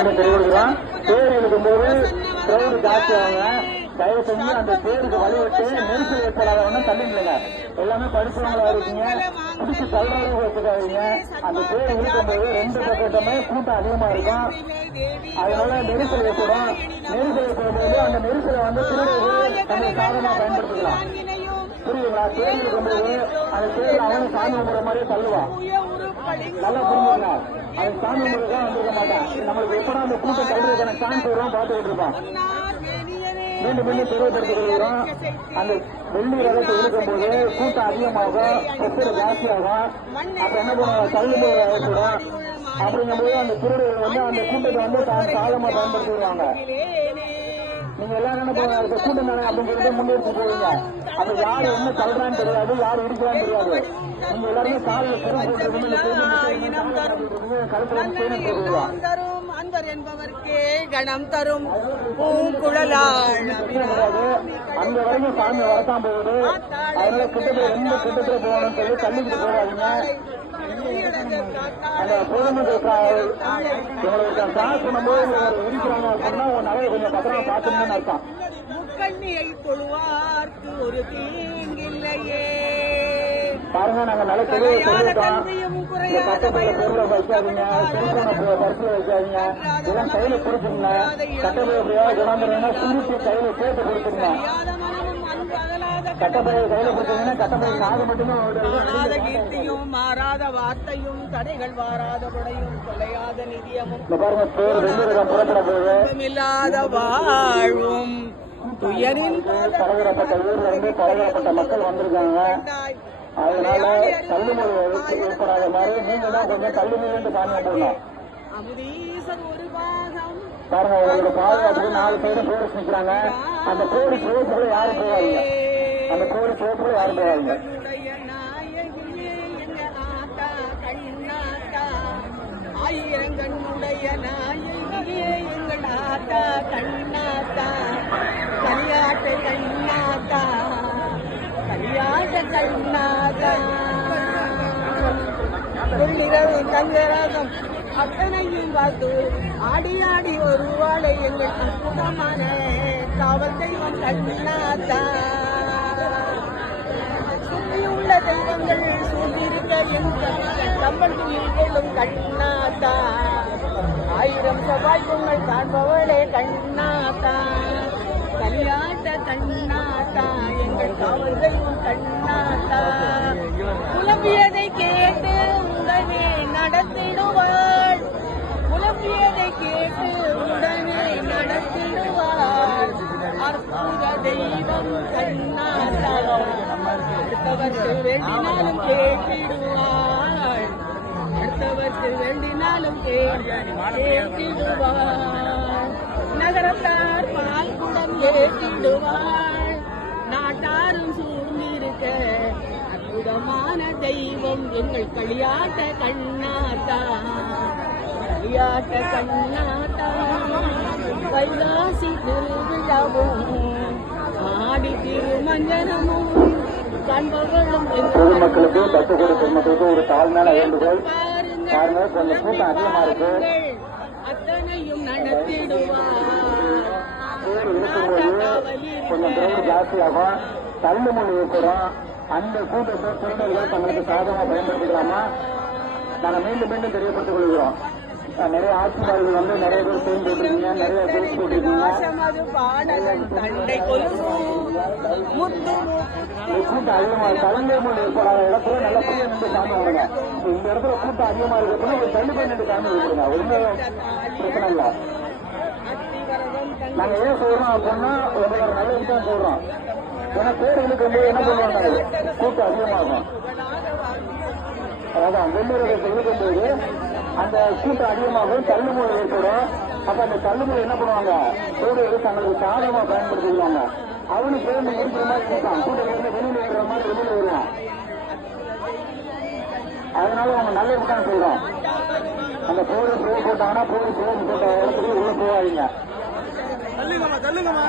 மீண்டும் தெரிவிக்கிறோம். தேர் இருக்கும்போது கிரௌடு ஜாஸ்தி ஆகுங்க. தயவு செஞ்சு அந்த தேருக்கு வழிவிட்டு நெரிசல் ஏற்படாதவங்க தள்ளிங்களா. எல்லாமே படிச்சவங்களா இருக்கீங்க, பிடிச்சி தள்ளுறவங்க வச்சுக்காதீங்க. அந்த தேர் இருக்கும்போது ரெண்டு பக்கத்துமே கூட்டம் அதிகமா இருக்கும். அதனால நெரிசல் ஏற்படும். நெரிசல் ஏற்படும் போது அந்த நெரிசலை திருடர்கள் தன்னை சாதமா பயன்படுத்திக்கலாம். புரியுதுங்களா? தேர் இருக்கும்போது அந்த தேர்ல அவனும் சாமி கும்பிடுற மாதிரியே தள்ளுவான். நல்லா புரிஞ்சுங்களா? அது சாமி கும்பிட்டு தான் வந்திருக்க மாட்டான். நம்மளுக்கு எப்படா அந்த கூட்டம் தள்ளுறதுக்கான சான்ஸ் வரும் பார்த்துக்கிட்டு இருப்பான். மீண்டும் மீண்டும் தெளிவுபடுத்திக் கொள்கிறோம். அந்த வெள்ளி ரதத்தை இருக்கும்போது கூட்டம் அதிகமாகும், பிரச்சனை ஜாஸ்தியாகும். அப்ப என்ன பண்ணுவாங்க, தள்ளுமுறை ஏற்படும். அப்படிங்கும்போது அந்த திருடர்கள் அந்த கூட்டத்தை தான் காலமா பயன்படுத்தி விடுவாங்க. நீங்க எல்லாரும் என்ன பண்ணுவாங்க, கூட்டம் தானே அப்படின்னு சொல்லிட்டு முன்னெடுத்து போவீங்க. அப்ப யாரு என்ன தள்ளுறான்னு தெரியாது, யாரு இடிக்கிறான்னு தெரியாது. நீங்க எல்லாருமே காலில் அன்பர் என்பவர்க்கே கணம் தரும் பூங்குழலாள் அங்க வரைக்கும் சாமி வரத்தான் போகுது. அதனால கிட்டத்தட்ட எந்த கிட்டத்துல போகணும்னு சொல்லி தள்ளிக்கிட்டு போகாதீங்க. அந்த பொதுமக்கள் உங்களுக்கு காசு பண்ணும்போது இருக்கிறாங்க அப்படின்னா உங்க நிறைய கொஞ்சம் பத்திரமா பார்க்கணும்னு அர்த்தம். முக்கண்ணியை தொழுவார்க்கு ஒரு தீங்கில்லையே. பாருங்க, நாங்க நல்ல தெளிவு சொல்லிட்டோம். இந்த கட்டப்பையில பொருளை வைக்காதீங்க, செல்போனை பரிசுல வைக்காதீங்க, இதெல்லாம் கையில கொடுத்துருங்க. கட்டப்பையை எப்படியாவது குணாந்துருங்கன்னா சுருட்டி கையில சேர்த்து கொடுத்துருங்க. கட்டப்பையை கையில கொடுத்தீங்கன்னா கட்டப்பை காது மட்டும்தான். கீர்த்தியும் மாறாத வார்த்தையும் தடைகள் வாராத படையும் கொலையாத நிதியமும் பாருங்க, பேர் வெள்ளிரகம் புறப்பட போகுது. இல்லாத வாழ்வும் துயரில் பலதரப்பட்ட ஊர்ல இருந்து பலதரப்பட்ட மக்கள் வந்திருக்காங்க. அதனால தள்ளுமுறை ஏற்படாத மாதிரி நீங்க தான் கொஞ்சம் தள்ளுமுறை சாமி போடணும். பாருங்க, உங்களுக்கு பாதுகாப்புக்கு 4 சைடும் போலீஸ் நிக்கிறாங்க. அந்த போலீஸ் ரோட்டுக்குள்ள யாரும் போவாங்க. அந்த போலீஸ் ரோட்டுக்குள்ள யாரும் போவாங்க. ஆயிரங்கண்ணுடைய நாயகியே எங்கள் ஆத்தா கண்ணாத்தா, கலியாட்ட கண்ணாத்தா, கலியாட்ட கண்ணாத்தா. வெள்ளிரவு தங்கராகம் அத்தனையும் பார்த்து ஆடி ஆடி வருவாளை எங்கள் அற்புதமான காவல் தெய்வம் கண்ணாத்தா. சுற்றியுள்ள தெய்வங்கள் சூழ்ந்திருக்க எங்கள் கம்பல் துயிலும் கண்ணாத்தா. 1000 செவ்வாய் பொங்கல் காண்பவளே கண்ணாத்தா, கலியாட்ட கண்ணாத்தா, எங்கள் காவல் தெய்வம் கண்ணாத்தா. புலம்பியதை கேட்டு உடனே நடத்திடுவாள், புலம்பியதை கேட்டு உடனே நடத்திடுவாள். அற்புத தெய்வம் கண்ணாத்தா, அடுத்தவர்க்கு வேண்டினாலும் கேட்டிடுவாள், அடுத்தவர்க்கு வேண்டினாலும் கேட்டிடுவாள். நகரத்தார் பால் குடம் ஏற்றிடுவாள், நாட்டாரும் சூழ்ந்திருக்க அற்புதமான தெய்வம் எங்கள் களியாட்ட கண்ணாத்தா, களியாட்ட கண்ணாத்தா. கைலாசி திருவிழாவும் ஆடி திருமஞ்சனமும் காண்பவர்களும் பொதுமக்களுக்கு தட்டுக்கூட பொதுமக்களுக்கு ஒரு தாழ்மையான வேண்டுகோள். பாருங்க, கொஞ்சம் கூட்டம் அதிகமா இருக்கு. அத்தனையும் நடத்திடுவார். கொஞ்சம் கிரௌண்ட் ஜாஸ்தியாகும், தள்ளுமொழி ஏற்படும். அந்த கூட்டத்தை திருடர்கள் தங்களுக்கு சாதகமா பயன்படுத்திக்கலாமா நாங்கள் மீண்டும் மீண்டும் தெரியப்படுத்திக் கொள்கிறோம். நிறைய ஆட்சியாளர்கள் நிறைய பேர் சேர்ந்து போட்டிருக்கீங்க, நிறைய பேர் போட்டிருக்கீங்க. கூட்டம் அதிகமா தலைமைமொழி ஏற்படாத இடத்துல நல்ல பையன் நின்று சாமி விடுங்க. இந்த இடத்துல கூட்டம் அதிகமா இருக்கிறதுல ஒரு தள்ளி போய் நின்று சாமி விடுங்க, ஒன்றும் பிரச்சனை இல்லை. நாங்க ஏன் சொல்றோம் அப்படின்னா உங்களோட நல்லதுக்கு தான் சொல்றோம். ஏன்னா பேர்களுக்கு வந்து என்ன பண்ணுவாங்க, கூட்டம் அதிகமாகும். அதான் வெள்ளிரகத்தை இருக்கும்போது அந்த கூட்டம் அதிகமாகும், தள்ளுமுறை ஏற்படும். அப்ப அந்த தள்ளுமுறை என்ன பண்ணுவாங்க, பேர்கள் தங்களுக்கு சாதகமா பயன்படுத்திக்குவாங்க. அவனுக்கு பேருந்து இருக்கிற மாதிரி கூட்டம் கூட்டத்தில் வெளியில ஏறுற மாதிரி வெளியில வருவான். அதனால அவங்க நல்லது தான் சொல்றோம். அந்த போலீஸ் ரோடு போட்டாங்கன்னா போலீஸ் ரோடு போட்ட இடத்துக்கு உள்ள போவாதீங்க. தள்ளுங்கம்மா தள்ளுங்கம்மா.